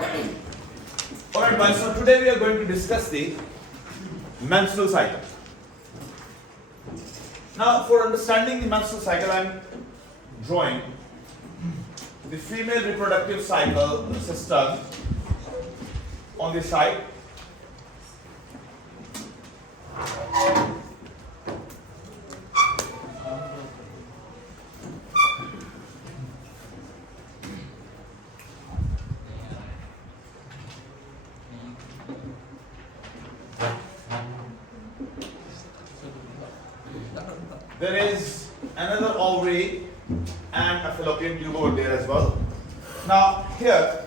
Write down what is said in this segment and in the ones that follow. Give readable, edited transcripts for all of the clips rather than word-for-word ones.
Alright guys, so today we are going to discuss the menstrual cycle. Now for understanding the menstrual cycle, I am drawing the female reproductive cycle system on the side. There is another ovary and a fallopian tube over there as well. Now here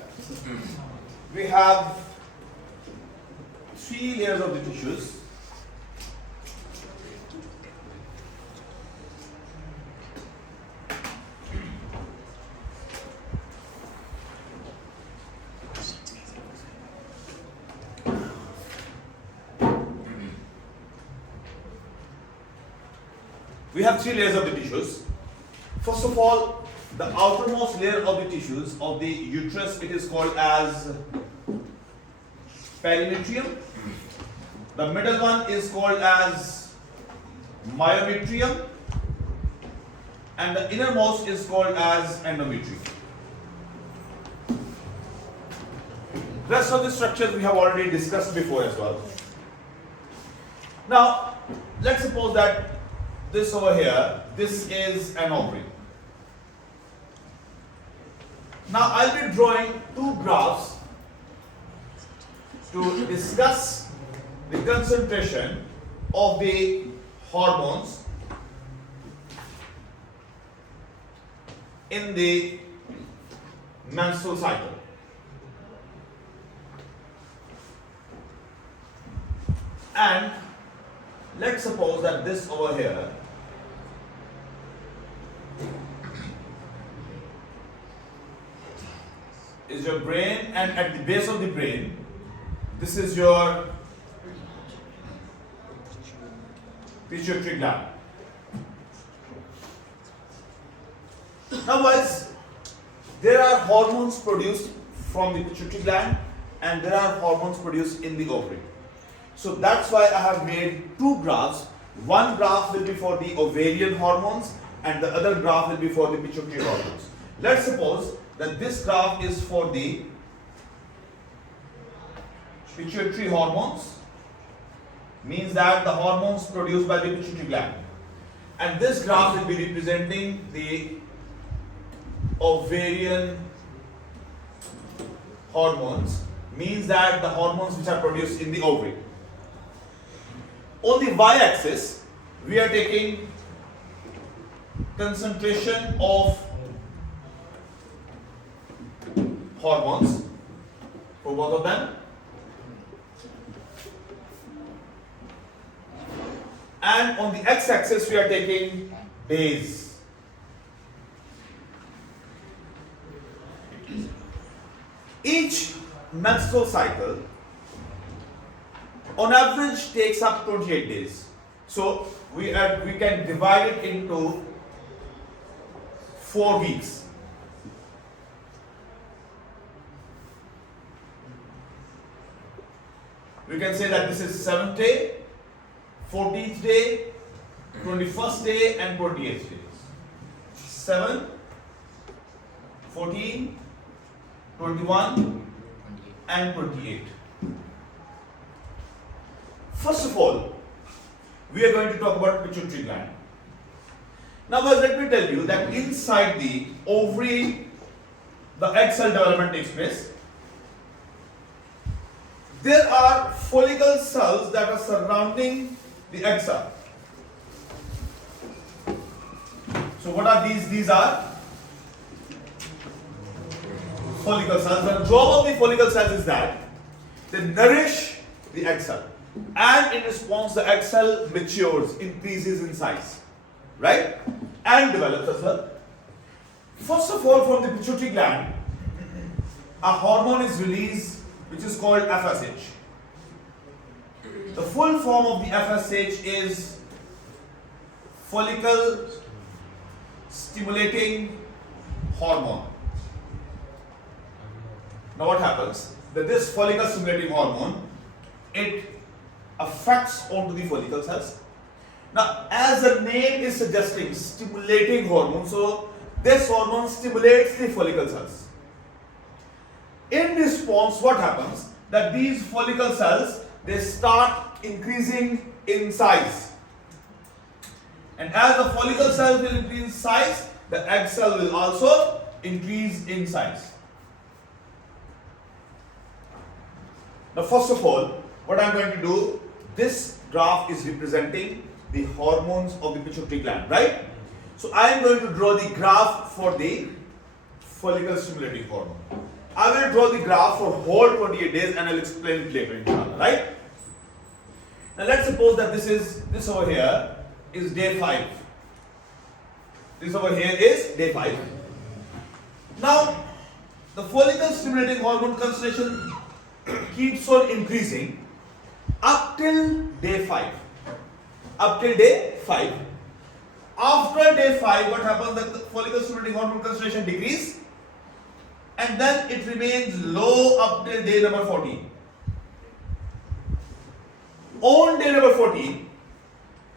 we have 3 layers of the tissues. We have 3 layers of the tissues. First of all, the outermost layer of the tissues of the uterus, it is called as perimetrium. The middle one is called as myometrium, and the innermost is called as endometrium. Rest of the structures we have already discussed before as well. Now, let's suppose that this over here, this is an ovary. Now I'll be drawing 2 graphs to discuss the concentration of the hormones in the menstrual cycle. And let's suppose that this over here is your brain, and at the base of the brain, this is your pituitary gland. Now guys, there are hormones produced from the pituitary gland and there are hormones produced in the ovary. So that's why I have made 2 graphs. One graph will be for the ovarian hormones and the other graph will be for the pituitary hormones. Let's suppose that this graph is for the pituitary hormones, means that the hormones produced by the pituitary gland, and this graph will be representing the ovarian hormones, means that the hormones which are produced in the ovary. On the y-axis, we are taking concentration of hormones for both of them, and on the x-axis we are taking days. Each menstrual cycle on average takes up 28 days. So we can divide it into 4 weeks. We can say that this is 7th day, 14th day, 21st day and 28th day. 7, 14, 21 and 28. First of all, we are going to talk about pituitary gland. Now guys, let me tell you that inside the ovary, the egg cell development takes place. There are follicle cells that are surrounding the egg cell. So what are these? These are follicle cells. The job of the follicle cells is that they nourish the egg cell, and in response the egg cell matures, increases in size, right, and develops as well. First of all, from the pituitary gland, a hormone is released which is called FSH. The full form of the FSH is follicle stimulating hormone. Now what happens? That this follicle stimulating hormone, it affects onto the follicle cells. Now, as the name is suggesting, stimulating hormone, so this hormone stimulates the follicle cells. In response, what happens? That these follicle cells, they start increasing in size. And as the follicle cells will increase in size, the egg cell will also increase in size. Now, first of all, what I am going to do, this graph is representing the hormones of the pituitary gland, right? So I am going to draw the graph for the follicle stimulating hormone. I will draw the graph for whole 28 days and I will explain it later, inshallah, right? Now let's suppose that this over here is day 5. This over here is day 5. Now the follicle stimulating hormone concentration keeps on increasing up till day 5. Up till day 5. After day 5, what happens? That the follicle stimulating hormone concentration decreases and then it remains low up till day number 14. On day number 14,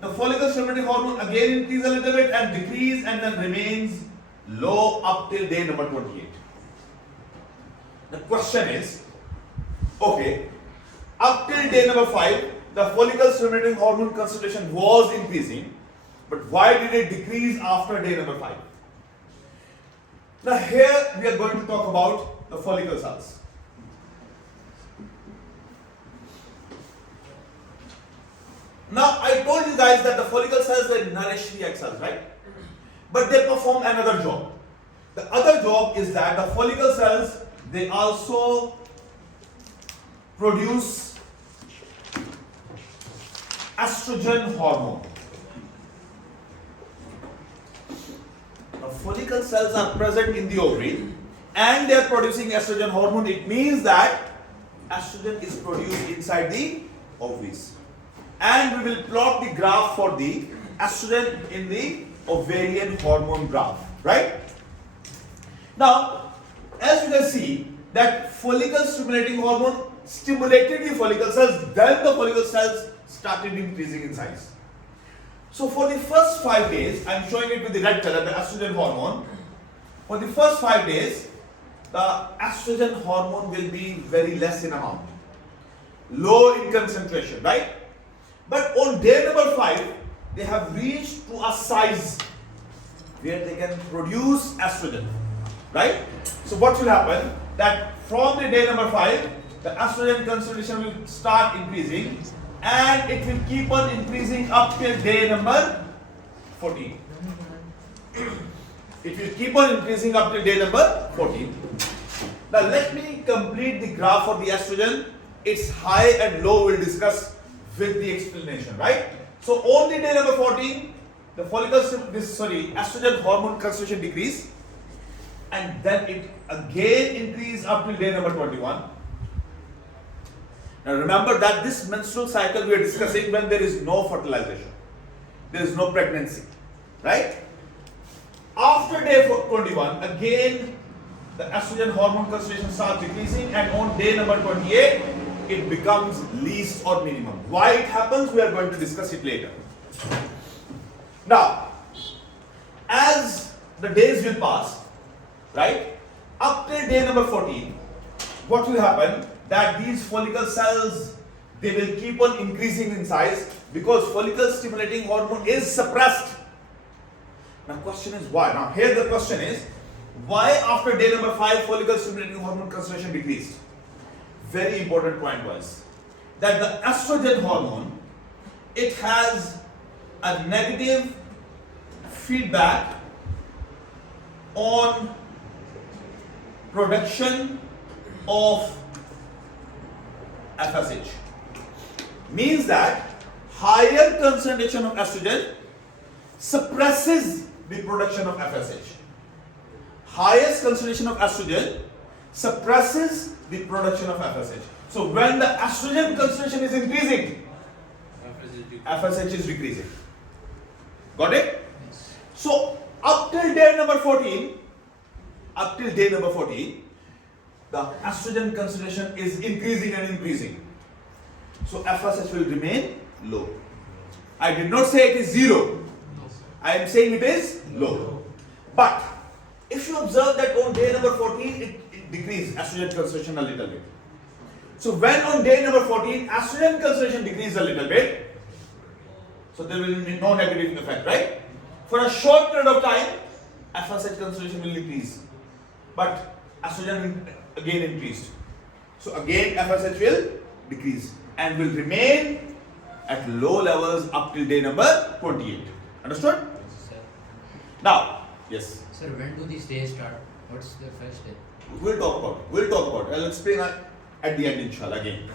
the follicle stimulating hormone again increases a little bit and decreases and then remains low up till day number 28. The question is, okay, up till day number 5, the follicle stimulating hormone concentration was increasing, but why did it decrease after day number 5? Now here we are going to talk about the follicle cells. Now I told you guys that the follicle cells, they nourish the egg cells, right? But they perform another job. The other job is that the follicle cells, they also produce estrogen hormone. Now, follicle cells are present in the ovary and they are producing estrogen hormone. It means that estrogen is produced inside the ovaries. And we will plot the graph for the estrogen in the ovarian hormone graph, right? Now, as you can see, that follicle stimulating hormone stimulated the follicle cells, then the follicle cells started increasing in size. So for the first 5 days, I am showing it with the red color, the estrogen hormone. For the first 5 days, the estrogen hormone will be very less in amount, low in concentration, right? But on day number 5, they have reached to a size where they can produce estrogen, right? So what will happen? That from the day number 5, the estrogen concentration will start increasing and it will keep on increasing up till day number 14. It will keep on increasing up till day number 14. Now let me complete the graph for the estrogen. Its high and low we'll discuss with the explanation, right? So on the day number 14, the estrogen hormone concentration decrease and then it again increase up till day number 21. Now remember that this menstrual cycle we are discussing when there is no fertilization, there is no pregnancy, right? After day 21, again the estrogen hormone concentration starts decreasing and on day number 28, it becomes least or minimum. Why it happens, we are going to discuss it later. Now, as the days will pass, right, up till day number 14, what will happen? That these follicle cells, they will keep on increasing in size because follicle stimulating hormone is suppressed. Now question is why? Now here the question is, why after day number 5 follicle stimulating hormone concentration decreased? Very important point was that the estrogen hormone, it has a negative feedback on production of FSH. Means that higher concentration of estrogen suppresses the production of FSH. Highest concentration of estrogen suppresses the production of FSH. So when the estrogen concentration is increasing, FSH is decreasing. Got it? So up till day number 14, the the estrogen concentration is increasing and increasing. So FSH will remain low. I did not say it is zero. I am saying it is low. But if you observe that on day number 14, it decreased estrogen concentration a little bit. So when on day number 14, estrogen concentration decreases a little bit, so there will be no negative effect, right? For a short period of time, FSH concentration will increase, but estrogen again increased. So again FSH will decrease and will remain at low levels up till day number 28. Understood? Sir. Now, yes. Sir, when do these days start? What's the first day? We'll talk about it. I'll explain at the end, inshallah, again.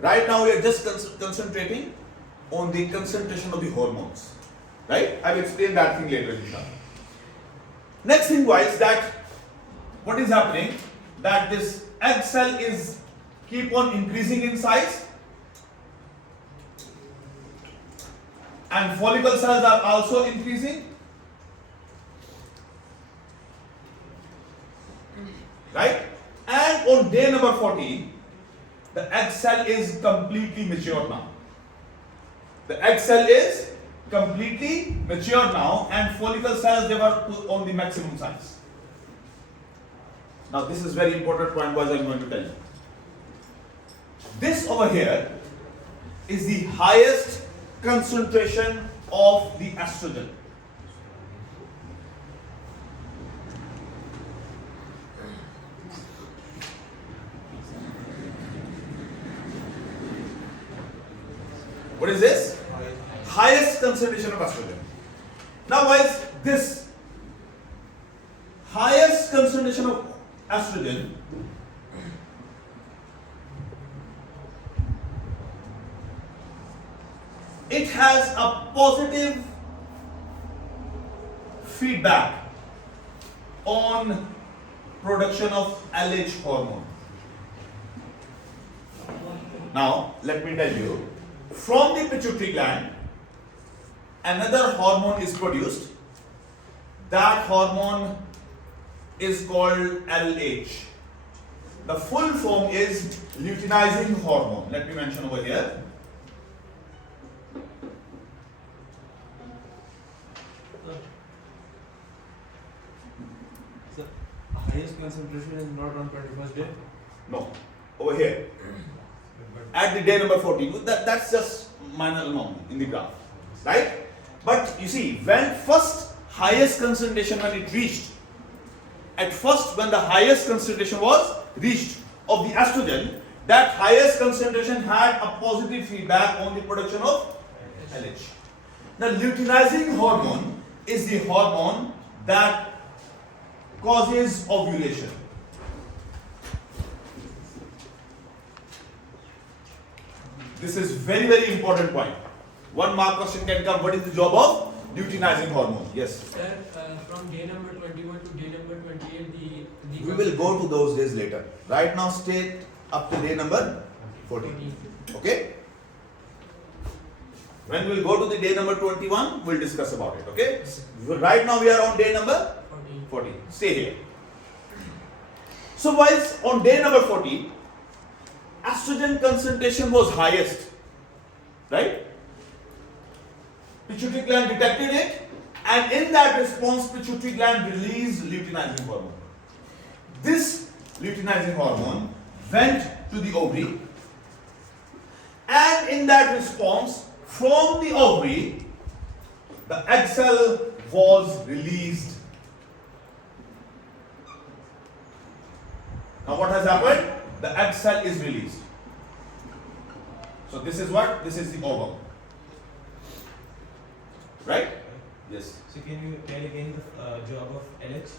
Right now we are just concentrating on the concentration of the hormones. Right? I will explain that thing later, inshallah. Next thing wise, that what is happening, that this egg cell is keep on increasing in size, and follicle cells are also increasing. Right? And on day number 14, the egg cell is completely mature now. The egg cell is completely mature now, and follicle cells, they were on the maximum size. Now this is very important point was I'm going to tell you. This over here is the highest concentration of the estrogen. What is this? Highest concentration of estrogen. Now guys, this highest concentration of estrogen it has a positive feedback on production of LH hormone. Now let me tell you, from the pituitary gland another hormone is produced. That hormone is called LH. The full form is luteinizing hormone. Let me mention over here. The highest concentration is not on 21st day? No, over here. At the day number 14, that's just minor anomaly in the graph, right? But you see, when first highest concentration when it reached, at first when the highest concentration was reached of the estrogen, that highest concentration had a positive feedback on the production of LH. Now luteinizing hormone is the hormone that causes ovulation. This is very, very important point. One mark question can come. What is the job of luteinizing hormone? Yes. Sir, from day number 21 to day number 28, the We will go to those days later. Right now, stay up to day number 14. Okay? When we'll go to the day number 21, we'll discuss about it. Okay? Right now, we are on day number 14. Stay here. So, whilst on day number 14, estrogen concentration was highest. Right? Pituitary gland detected it, and in that response, pituitary gland released luteinizing hormone. This luteinizing hormone went to the ovary, and in that response, from the ovary, the egg cell was released. Now, what has happened? The egg cell is released. So, this is what? This is the ovum. Right? Yes. So can you tell again the job of LH?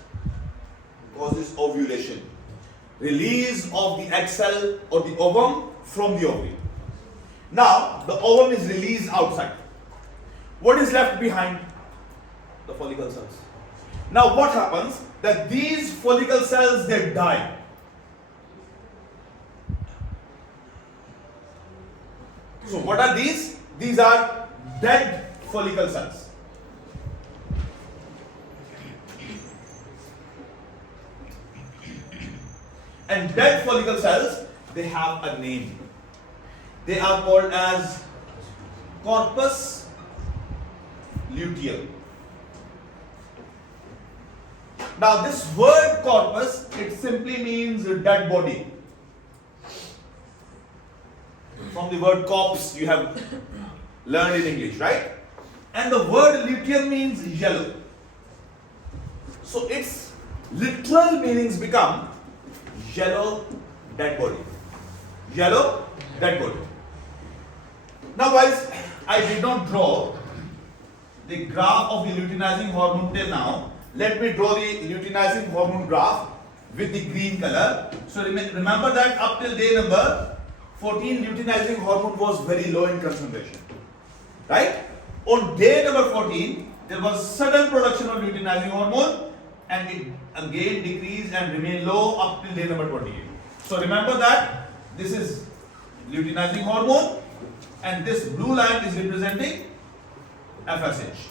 Causes ovulation. Release of the egg cell or the ovum from the ovary. Now, the ovum is released outside. What is left behind? The follicle cells. Now, what happens? That these follicle cells, they die. So, what are these? These are dead follicle cells. And dead follicle cells, they have a name. They are called as corpus luteum. Now this word corpus, it simply means dead body. From the word corpse you have learned in English, right? And the word luteum means yellow. So its literal meanings become yellow dead body. Yellow dead body. Now guys, I did not draw the graph of the luteinizing hormone till now. Let me draw the luteinizing hormone graph with the green color. So remember that up till day number 14, luteinizing hormone was very low in concentration. Right? On day number 14, there was sudden production of luteinizing hormone and it again decreased and remained low up till day number 28. So remember that this is luteinizing hormone and this blue line is representing FSH.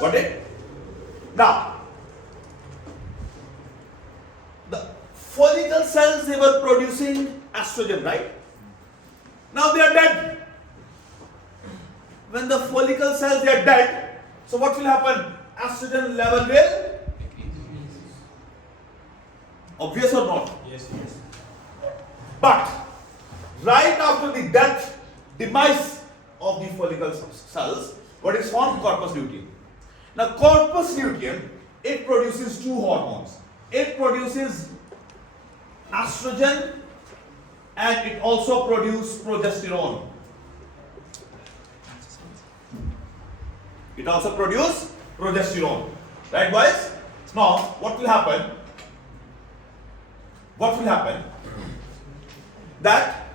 Got it? Now, the follicle cells, they were producing estrogen, right? Now they are dead. When the follicle cells, they are dead, so what will happen? Estrogen level will? Obvious or not? Yes. But right after the death, demise of the follicle cells, what is formed? Corpus luteum. Now corpus luteum, it produces two hormones. It produces estrogen and it also produces progesterone. It also produces progesterone. Right boys? Now what will happen? What will happen? That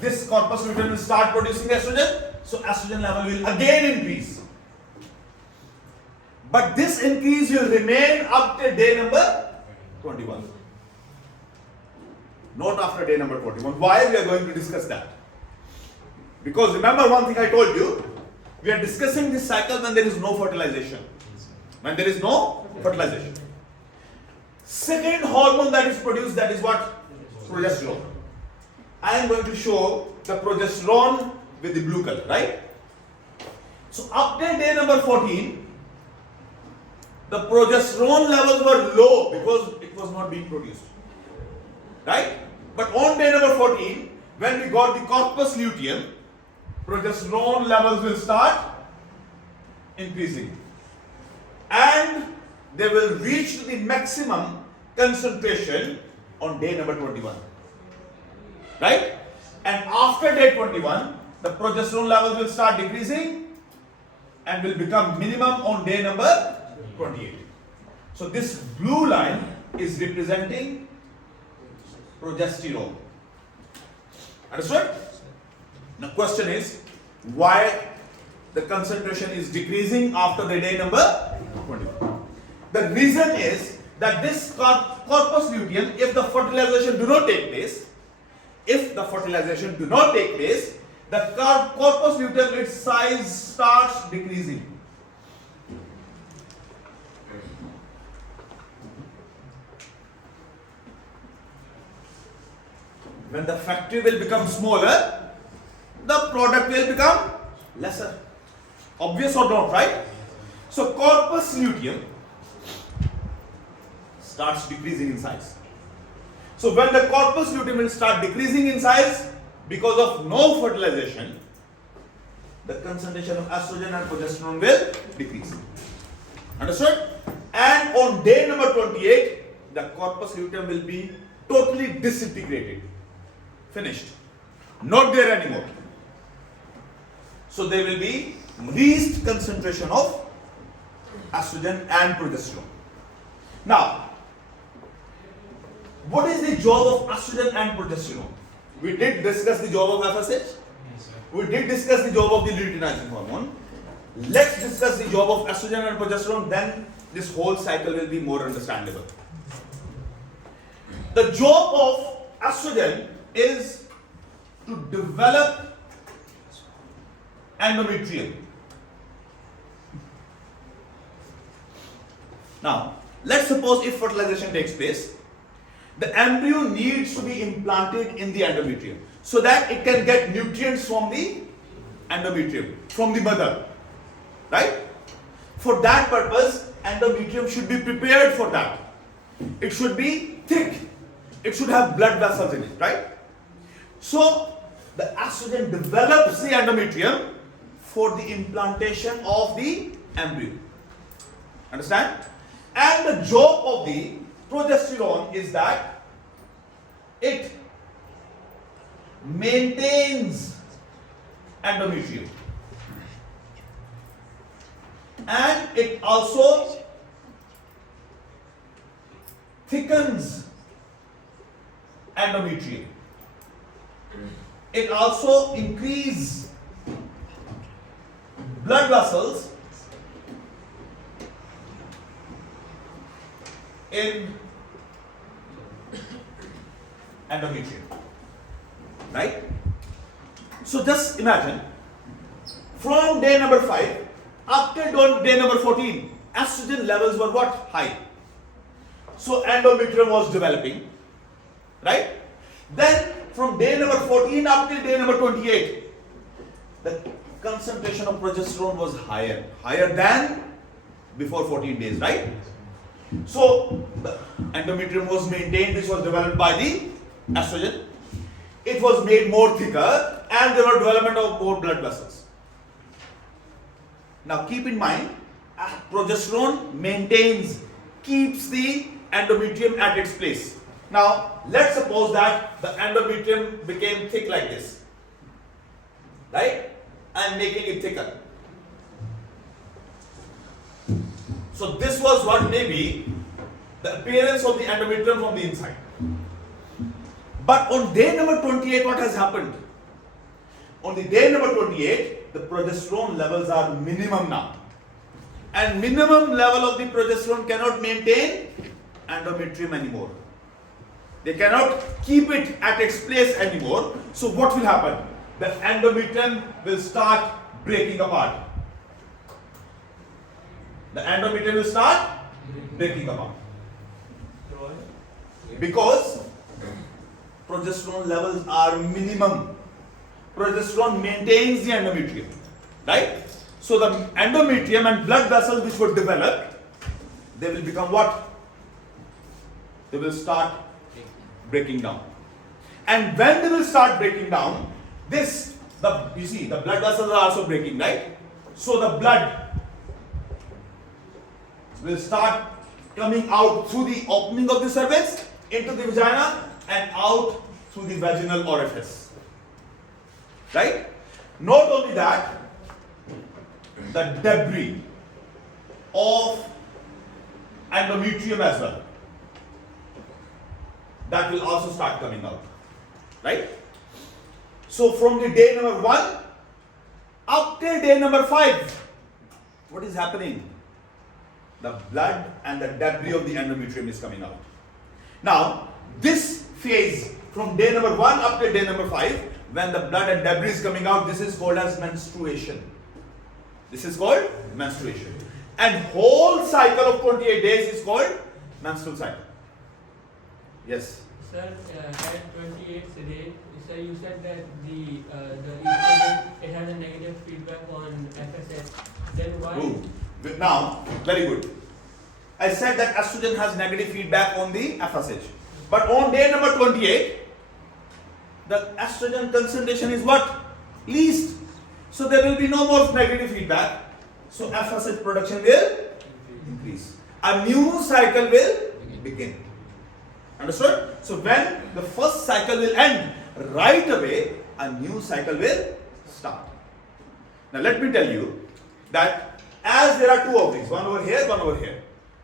this corpus luteum will start producing estrogen, so estrogen level will again increase. But this increase will remain up till day number 21. Not after day number 21. Why? We are going to discuss that. Because remember one thing I told you, we are discussing this cycle when there is no fertilization. When there is no fertilization. Second hormone that is produced, that is what? Progesterone. I am going to show the progesterone with the blue color, right? So up till day number 14, the progesterone levels were low because it was not being produced. Right? But on day number 14, when we got the corpus luteum, progesterone levels will start increasing. And they will reach to the maximum concentration on day number 21. Right? And after day 21, the progesterone levels will start decreasing and will become minimum on day number 28. So this blue line is representing progesterone. Understood? The question is, why the concentration is decreasing after the day number 21? The reason is that this corpus luteum, if the fertilization do not take place, the corpus luteum, its size starts decreasing. When the factory will become smaller, the product will become lesser. Obvious or not, right? So corpus luteum starts decreasing in size. So when the corpus luteum will start decreasing in size because of no fertilization, the concentration of estrogen and progesterone will decrease. Understood? And on day number 28, the corpus luteum will be totally disintegrated. Finished. Not there anymore. So there will be least concentration of estrogen and progesterone. Now, what is the job of estrogen and progesterone? We did discuss the job of FSH. Yes, sir. We did discuss the job of the luteinizing hormone. Let's discuss the job of estrogen and progesterone, then this whole cycle will be more understandable. The job of estrogen is to develop endometrium. Now, let's suppose if fertilization takes place, the embryo needs to be implanted in the endometrium so that it can get nutrients from the endometrium, from the mother, right? For that purpose, endometrium should be prepared for that. It should be thick. It should have blood vessels in it, right? So, the estrogen develops the endometrium for the implantation of the embryo. Understand? And the job of the progesterone is that it maintains endometrium. And it also thickens endometrium. It also increases blood vessels in endometrium, right? So just imagine, from day number 5 up till day number 14, estrogen levels were what? High. So endometrium was developing, right? Then from day number 14 up till day number 28, the concentration of progesterone was higher than before 14 days, right? So the endometrium was maintained, which was developed by the estrogen. It was made more thicker and there were development of more blood vessels. Now keep in mind, progesterone keeps the endometrium at its place. Now let's suppose that the endometrium became thick like this, right? I'm making it thicker. So this was what may be the appearance of the endometrium from the inside. But on day number 28, what has happened? On the day number 28, the progesterone levels are minimum now. And minimum level of the progesterone cannot maintain endometrium anymore. They cannot keep it at its place anymore. So what will happen? The endometrium will start breaking apart. The endometrium will start breaking apart. Because progesterone levels are minimum. Progesterone maintains the endometrium, right? So the endometrium and blood vessels which were developed, they will become what? They will start breaking down. And when they will start breaking down, you see, the blood vessels are also breaking, right? So the blood will start coming out through the opening of the cervix into the vagina and out through the vaginal orifice, right? Not only that, the debris of endometrium as well, that will also start coming out, right? So from the day number 1 up till day number 5, what is happening? The blood and the debris of the endometrium is coming out. Now, this phase from day number 1 up to day number 5, when the blood and debris is coming out, this is called as menstruation. This is called menstruation. And whole cycle of 28 days is called menstrual cycle. Yes. Sir, at 28th day, sir, you said that the estrogen, it has a negative feedback on FSH. Then why? Good. Now, very good. I said that estrogen has negative feedback on the FSH. But on day number 28, the estrogen concentration is what? Least. So there will be no more negative feedback. So FSH production will increase. A new cycle will begin. Understood? So when the first cycle will end, right away a new cycle will start. Now let me tell you that as there are two ovaries, one over here, one over here.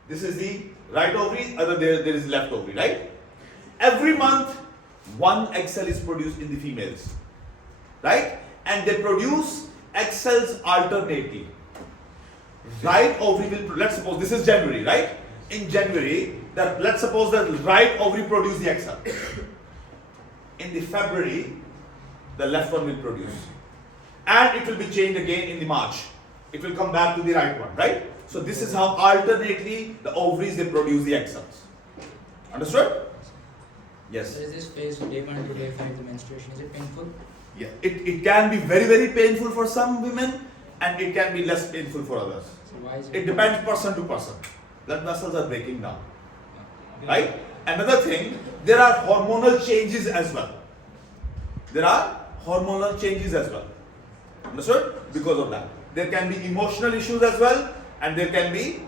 This is the right ovary, other there is left ovary, right? Every month one egg cell is produced in the females, right? And they produce egg cells alternately. Right ovary will, let's suppose this is January, right? In January, let's suppose the right ovary produce the egg cell. In the February, the left one will produce. And it will be changed again in the March. It will come back to the right one, right? So this is how alternately the ovaries, they produce the egg cells. Understood? Yes. There is this phase day 1 to day 5, the menstruation. Is it painful? Yeah. It can be very, very painful for some women and it can be less painful for others. So why is It depends person to person. Blood vessels are breaking down. Right? Another thing, there are hormonal changes as well. There are hormonal changes as well. Understood? Because of that. There can be emotional issues as well, and there can be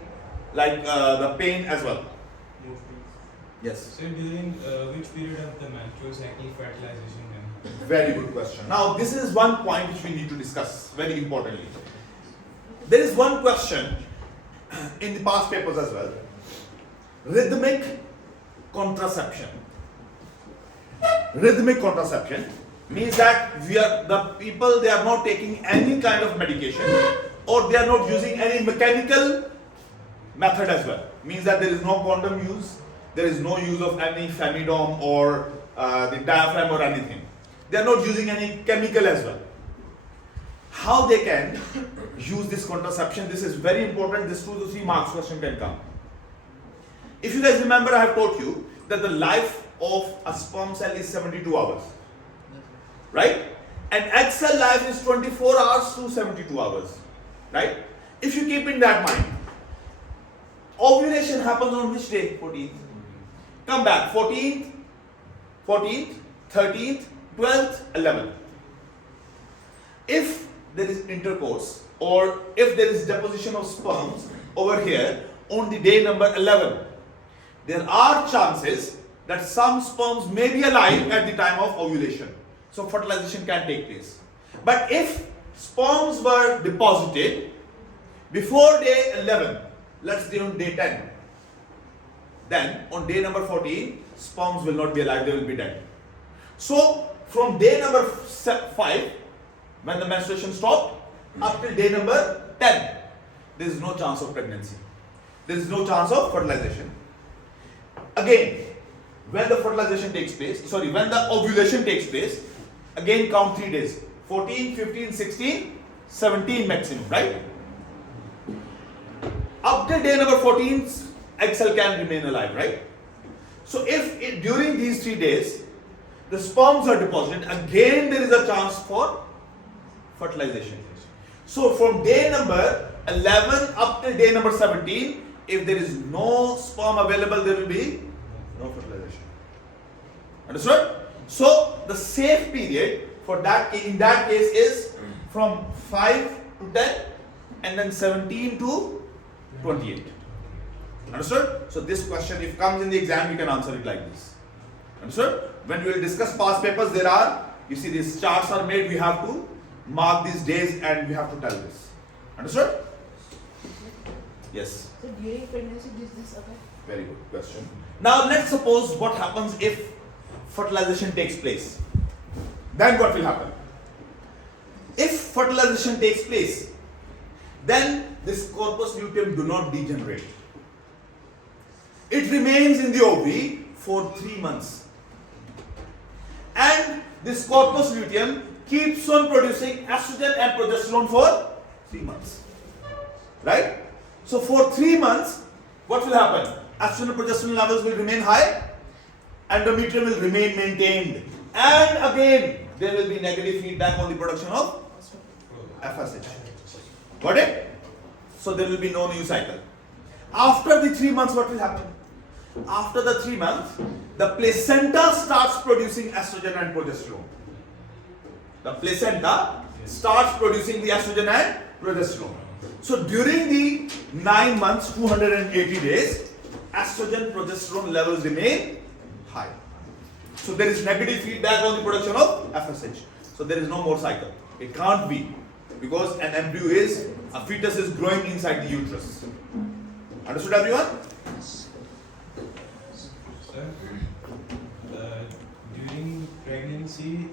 like the pain as well. Yes. So during which period of the menstrual cycle fertilization can happen? Very good question. Now, this is one point which we need to discuss very importantly. There is one question in the past papers as well. Rhythmic contraception. Rhythmic contraception means that they are not taking any kind of medication or they are not using any mechanical method as well. Means that there is no condom use, there is no use of any femidome or the diaphragm or anything. They are not using any chemical as well. How they can use this contraception? This is very important. This 2 to 3 marks question can come. If you guys remember, I have taught you that the life of a sperm cell is 72 hours. Right? And egg cell life is 24 hours to 72 hours. Right? If you keep in that mind, ovulation happens on which day? 14th. Come back. 14th, 13th, 12th, 11th. If there is intercourse or if there is deposition of sperms over here on the day number 11, there are chances that some sperms may be alive at the time of ovulation. So fertilization can take place. But if sperms were deposited before day 11, let's say on day 10, then on day number 14, sperms will not be alive, they will be dead. So from day number 5, when the menstruation stopped, up till day number 10, there is no chance of pregnancy. There is no chance of fertilization. Again, when the fertilization takes place, when the ovulation takes place, again count 3 days. 14, 15, 16, 17 maximum, right? Up till day number 14, egg cell can remain alive, right? So if during these 3 days, the sperms are deposited, again there is a chance for fertilization. So from day number 11 up till day number 17, if there is no sperm available, there will be no fertilization. Understood? So the safe period for that in that case is from 5 to 10 and then 17 to 28. Understood? So this question, if comes in the exam, you can answer it like this. Understood? When we will discuss past papers, you see these charts are made, we have to mark these days and we have to tell this. Understood? Yes. So during pregnancy, this occur? Very good question. Now let's suppose what happens if fertilization takes place. Then what will happen? If fertilization takes place, then this corpus luteum do not degenerate. It remains in the ovary for 3 months. And this corpus luteum keeps on producing estrogen and progesterone for 3 months. Right? So for 3 months, what will happen? Estrogen and progesterone levels will remain high, endometrium will remain maintained, and again there will be negative feedback on the production of FSH. Got it? So there will be no new cycle. After the 3 months, what will happen? After the 3 months, the placenta starts producing estrogen and progesterone. The placenta starts producing the estrogen and progesterone. So during the 9 months, 280 days, estrogen progesterone levels remain high. So there is negative feedback on the production of FSH. So there is no more cycle. It can't be, because an embryo is, a fetus is growing inside the uterus. Understood everyone? Sir, during pregnancy,